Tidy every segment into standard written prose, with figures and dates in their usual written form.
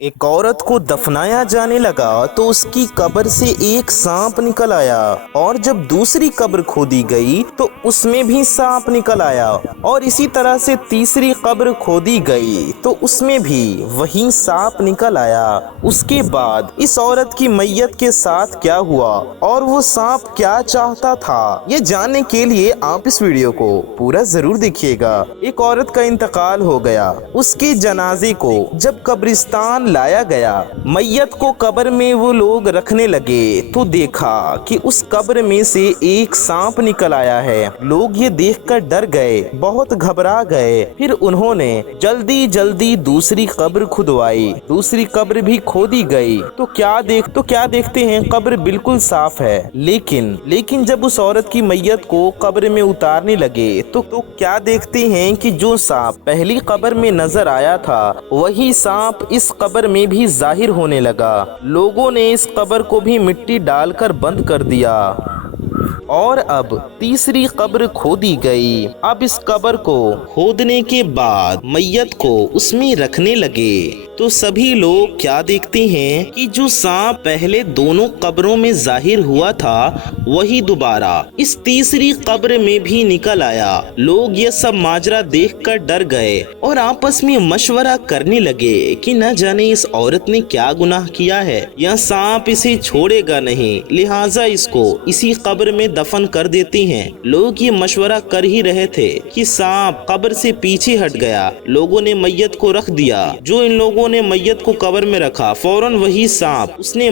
एक औरत को दफनाया जाने लगा तो उसकी कब्र से एक सांप निकल आया और जब दूसरी कब्र खोदी गई तो उसमें भी सांप निकल आया और इसी तरह से तीसरी कब्र खोदी गई तो उसमें भी वही सांप निकल आया। उसके बाद इस औरत की मैयत के साथ क्या हुआ और वो सांप क्या चाहता था, ये जानने के लिए आप इस वीडियो को पूरा जरूर देखिएगा। एक औरत का इंतकाल हो गया, उसके जनाजे को जब कब्रिस्तान लाया गया, मैयत को कब्र में वो लोग रखने लगे तो देखा कि उस कब्र में से एक सांप निकल आया है। लोग ये देखकर डर गए, बहुत घबरा गए। फिर उन्होंने जल्दी जल्दी दूसरी कब्र खुदवाई, दूसरी कब्र भी खोदी गई तो क्या देखते हैं, कब्र बिल्कुल साफ है। लेकिन जब उस औरत की मैयत को कब्र में उतारने लगे तो क्या देखते हैं कि जो सांप पहली कब्र में नजर आया था वही सांप इस कब्र में भी जाहिर होने लगा। लोगों ने इस कब्र को भी मिट्टी डालकर बंद कर दिया और अब तीसरी कब्र खोदी गई। अब इस कब्र को खोदने के बाद मैयत को उसमें रखने लगे तो सभी लोग क्या देखते हैं कि जो सांप पहले दोनों कब्रों में जाहिर हुआ था वही दोबारा इस तीसरी कब्र में भी निकल आया। लोग ये सब माजरा देखकर डर गए और आपस में मशवरा करने लगे कि न जाने इस औरत ने क्या गुनाह किया है, यह सांप इसे छोड़ेगा नहीं, लिहाजा इसको इसी कब्र में दफन कर देते हैं। लोग ये मशवरा कर ही रहे थे कि सांप कब्र से पीछे हट गया। लोगों ने मैयत को रख दिया। जो इन लोगों ने मैयत को कब्र में रखा, फौरन वही सांप उसने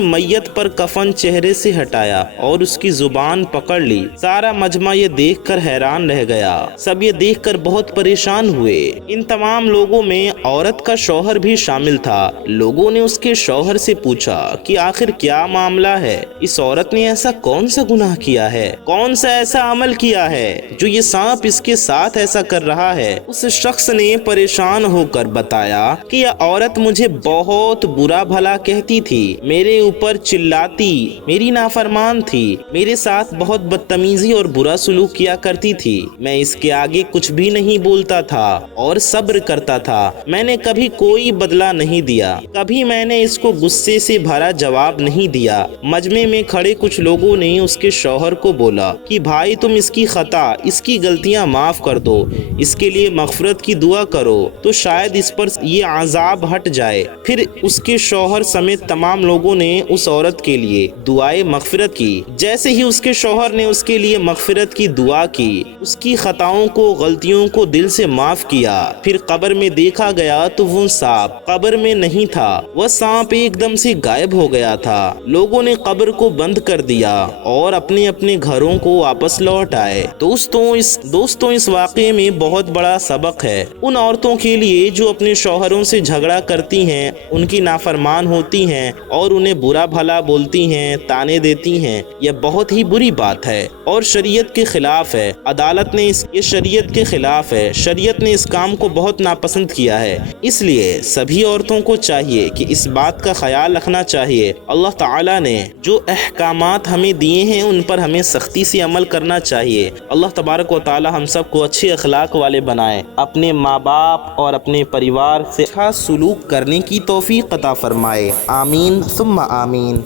मैयत पर कफन चेहरे से हटाया और उसकी जुबान पकड़ ली। सारा मजमा ये देखकर हैरान रह गया। सब ये देखकर बहुत परेशान हुए। इन तमाम लोगों में औरत का शौहर भी शामिल था। लोगों ने उसके शौहर से पूछा कि आखिर क्या मामला है, इस औरत ने ऐसा कौन सा गुनाह किया है, कौन सा ऐसा अमल किया है जो ये सांप इसके साथ ऐसा कर रहा है। उस शख्स ने परेशान होकर बताया कि यह औरत मुझे बहुत बुरा भला कहती थी, मेरे ऊपर चिल्लाती, मेरी नाफरमान थी, मेरे साथ बहुत बदतमीजी और बुरा सलूक किया करती थी। मैं इसके आगे कुछ भी नहीं बोलता था और सब्र करता था। मैंने कभी कोई बदला नहीं दिया, कभी मैंने इसको गुस्से से भरा जवाब नहीं दिया। मजमे में खड़े कुछ लोगों ने उसके शौहर को बोला कि भाई तुम इसकी खता, इसकी गलतियां माफ कर दो, इसके लिए मगफरत की दुआ करो तो शायद इस पर ये आजाब हट जाए। फिर उसके शौहर समेत तमाम लोगों ने उस औरत के लिए दुआए मगफरत की। जैसे ही उसके शौहर ने उसके लिए मगफरत की दुआ की, उसकी खताओं को, गलतियों को दिल से माफ किया। फिर कब्र में देखा गया तो वो सांप कब्र में नहीं था, वह सांप एकदम से गायब हो गया था। लोगों ने कब्र को बंद कर दिया और अपने अपने घरों को वापस लौट आए। दोस्तों इस वाक़े में बहुत बड़ा सबक है उन औरतों के लिए जो अपने शौहरों से झगड़ा करती हैं, उनकी नाफरमान होती हैं और उन्हें बुरा भला बोलती हैं, ताने देती हैं। यह बहुत ही बुरी बात है और शरीयत के खिलाफ है। अदालत ने ये शरीयत के खिलाफ है। शरीयत ने इस काम को बहुत नापसंद किया है। इसलिए सभी औरतों को चाहिए कि इस बात का ख्याल रखना चाहिए। अल्लाह ताला ने जो अहकामात हमें दिए हैं उन पर हमें सख्ती से अमल करना चाहिए। अल्लाह तबारक व ताला हम सबको अच्छे अखलाक वाले बनाए, अपने माँ बाप और अपने परिवार से अच्छा सुलूक करने की तौफीक अता फरमाए। आमीन सुम्मा आमीन।